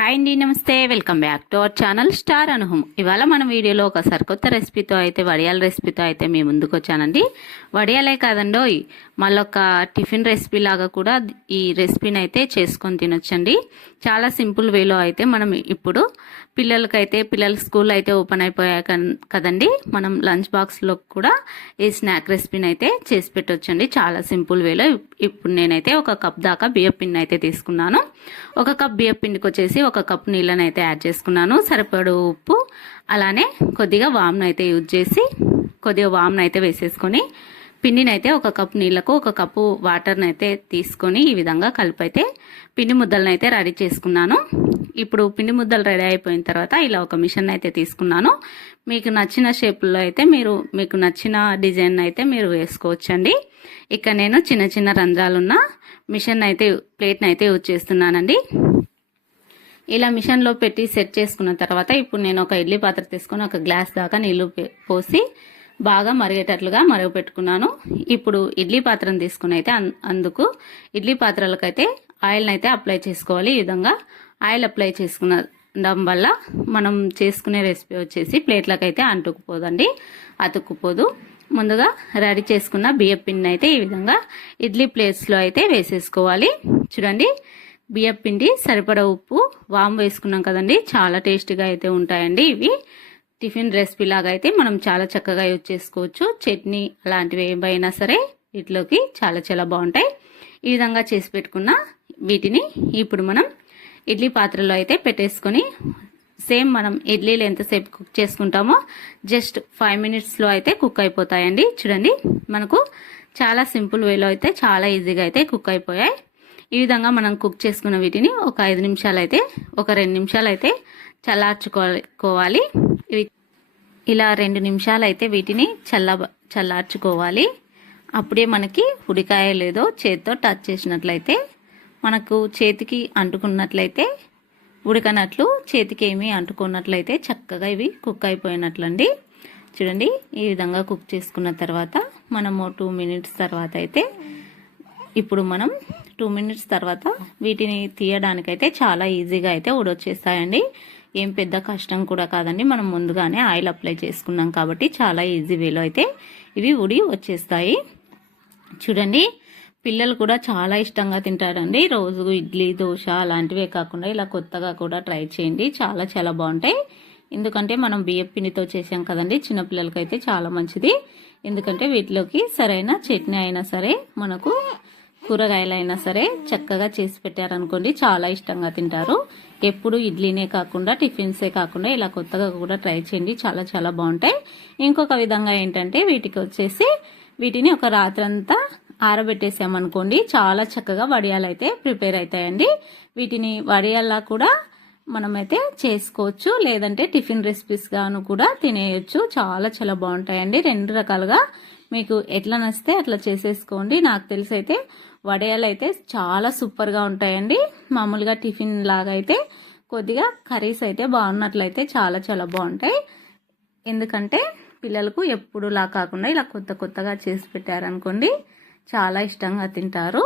Hi అండి నమస్తే. Welcome back to our channel star అనుహం ఇవాళ మన వీడియోలో ఒక సరికొత్త రెసిపీతో అయితే వడియాల రెసిపీతో అయితే మీ ముందుకు వచ్చానండి. వడియాలే కాదండో మళ్ళొక టిఫిన్ రెసిపీ లాగా కూడా ఈ రెసిపీని అయితే చేసుకొని తినొచ్చండి. చాలా సింపుల్ వేలో అయితే మనం ఇప్పుడు పిల్లలకైతే పిల్లల స్కూల్ అయితే ఓపెన్ అయిపోయాక కదండి మనం లంచ్ బాక్స్లో కూడా ఈ స్నాక్ రెసిపీని అయితే చేసి పెట్టొచ్చండి. చాలా సింపుల్ వేలో ఇప్పుడు నేనైతే ఒక కప్ దాకా బియ్య పిన్ అయితే తీసుకున్నాను. ఒక కప్ బియ్య పిండికి వచ్చేసి ఒక కప్ నీళ్ళని అయితే యాడ్ చేసుకున్నాను. సరిపడు ఉప్పు అలానే కొద్దిగా వామ్ను అయితే యూజ్ చేసి కొద్దిగా వామ్ను అయితే వేసేసుకొని పిండిని అయితే ఒక కప్ నీళ్ళకు ఒక కప్పు వాటర్ని అయితే తీసుకొని ఈ విధంగా కలిపి అయితే పిండి ముద్దలను అయితే రెడీ చేసుకున్నాను. ఇప్పుడు పిండి ముద్దలు రెడీ అయిపోయిన తర్వాత ఇలా ఒక మిషన్ అయితే తీసుకున్నాను. మీకు నచ్చిన షేపుల్లో అయితే మీరు మీకు నచ్చిన డిజైన్ అయితే మీరు వేసుకోవచ్చండి. ఇక్కడ నేను చిన్న చిన్న రంధ్రాలున్న మిషన్ అయితే ప్లేట్ని అయితే యూజ్ చేస్తున్నానండి. ఇలా మిషన్లో పెట్టి సెట్ చేసుకున్న తర్వాత ఇప్పుడు నేను ఒక ఇడ్లీ పాత్ర తీసుకొని ఒక గ్లాస్ దాకా నీళ్ళు పోసి బాగా మరిగేటట్లుగా మరుగు పెట్టుకున్నాను ఇప్పుడు ఇడ్లీ పాత్రను తీసుకుని అయితే అందుకు ఇడ్లీ పాత్రలకైతే ఆయిల్ని అయితే అప్లై చేసుకోవాలి. ఈ విధంగా ఆయిల్ అప్లై చేసుకున్నడం వల్ల మనం చేసుకునే రెసిపీ వచ్చేసి ప్లేట్లకైతే అంటుకుపోదండి. అతుక్కుపోదు. ముందుగా రెడీ చేసుకున్న బియ్యం పిండిని అయితే ఈ విధంగా ఇడ్లీ ప్లేట్స్లో అయితే వేసేసుకోవాలి. చూడండి బియ్యం పిండి సరిపడా ఉప్పు వాము వేసుకున్నాం కదండి. చాలా టేస్టీగా అయితే ఉంటాయండి ఇవి. టిఫిన్ రెసిపీ లాగా అయితే మనం చాలా చక్కగా యూజ్ చేసుకోవచ్చు. చట్నీ అలాంటివి ఏమైనా సరే వీటిలోకి చాలా చాలా బాగుంటాయి. ఈ విధంగా చేసి పెట్టుకున్న వీటిని ఇప్పుడు మనం ఇడ్లీ పాత్రలో అయితే పెట్టేసుకొని సేమ్ మనం ఇడ్లీలు ఎంతసేపు కుక్ చేసుకుంటామో జస్ట్ ఫైవ్ మినిట్స్లో అయితే కుక్ అయిపోతాయండి. చూడండి మనకు చాలా సింపుల్ వేలో అయితే చాలా ఈజీగా అయితే కుక్ అయిపోయాయి. ఈ విధంగా మనం కుక్ చేసుకున్న వీటిని ఒక ఐదు నిమిషాలు అయితే ఒక రెండు నిమిషాలు అయితే చల్లార్చుకోవాలి ఇవి ఇలా రెండు నిమిషాలు అయితే వీటిని చల్ల చల్లార్చుకోవాలి. అప్పుడే మనకి ఉడికాయ లేదో చేతితో టచ్ చేసినట్లయితే మనకు చేతికి అంటుకున్నట్లయితే ఉడకనట్లు చేతికి ఏమీ అంటుకున్నట్లయితే చక్కగా ఇవి కుక్ అయిపోయినట్లండి. చూడండి ఈ విధంగా కుక్ చేసుకున్న తర్వాత మనము టూ మినిట్స్ తర్వాత అయితే ఇప్పుడు మనం టూ మినిట్స్ తర్వాత వీటిని తీయడానికైతే చాలా ఈజీగా అయితే ఉడొచ్చేస్తాయండి ఏం పెద్ద కష్టం కూడా కాదండి. మనం ముందుగానే ఆయిల్ అప్లై చేసుకున్నాం కాబట్టి చాలా ఈజీ వేలో అయితే ఇవి ఉడి వచ్చేస్తాయి. చూడండి పిల్లలు కూడా చాలా ఇష్టంగా తింటారండి. రోజు ఇడ్లీ దోశ అలాంటివే కాకుండా ఇలా కొత్తగా కూడా ట్రై చేయండి. చాలా చాలా బాగుంటాయి. ఎందుకంటే మనం బియ్యం పిండితో చేసాం కదండి చిన్నపిల్లలకైతే చాలా మంచిది. ఎందుకంటే వీటిలోకి సరైన చట్నీ అయినా సరే మనకు కూరగాయలైనా సరే చక్కగా చేసి పెట్టారనుకోండి చాలా ఇష్టంగా తింటారు. ఎప్పుడు ఇడ్లీనే కాకుండా టిఫిన్సే కాకుండా ఇలా కొత్తగా కూడా ట్రై చేయండి. చాలా చాలా బాగుంటాయి. ఇంకొక విధంగా ఏంటంటే వీటికి వచ్చేసి వీటిని ఒక రాత్రంతా ఆరబెట్టేసామనుకోండి చాలా చక్కగా వడియాలు అయితే ప్రిపేర్ అవుతాయండి వీటిని వడియాల్లా కూడా మనమైతే చేసుకోవచ్చు లేదంటే టిఫిన్ రెసిపీస్ గాను కూడా తినేయచ్చు. చాలా చాలా బాగుంటాయండి. రెండు రకాలుగా మీకు ఎట్లా నచ్చితే అట్లా చేసేసుకోండి. నాకు తెలిసి అయితే వడియాలు అయితే చాలా సూపర్గా ఉంటాయండి. మామూలుగా టిఫిన్ లాగా అయితే కొద్దిగా కర్రీస్ అయితే బాగున్నట్లయితే చాలా చాలా బాగుంటాయి. ఎందుకంటే పిల్లలకు ఎప్పుడులా కాకుండా ఇలా కొత్త కొత్తగా చేసి పెట్టారనుకోండి చాలా ఇష్టంగా తింటారు.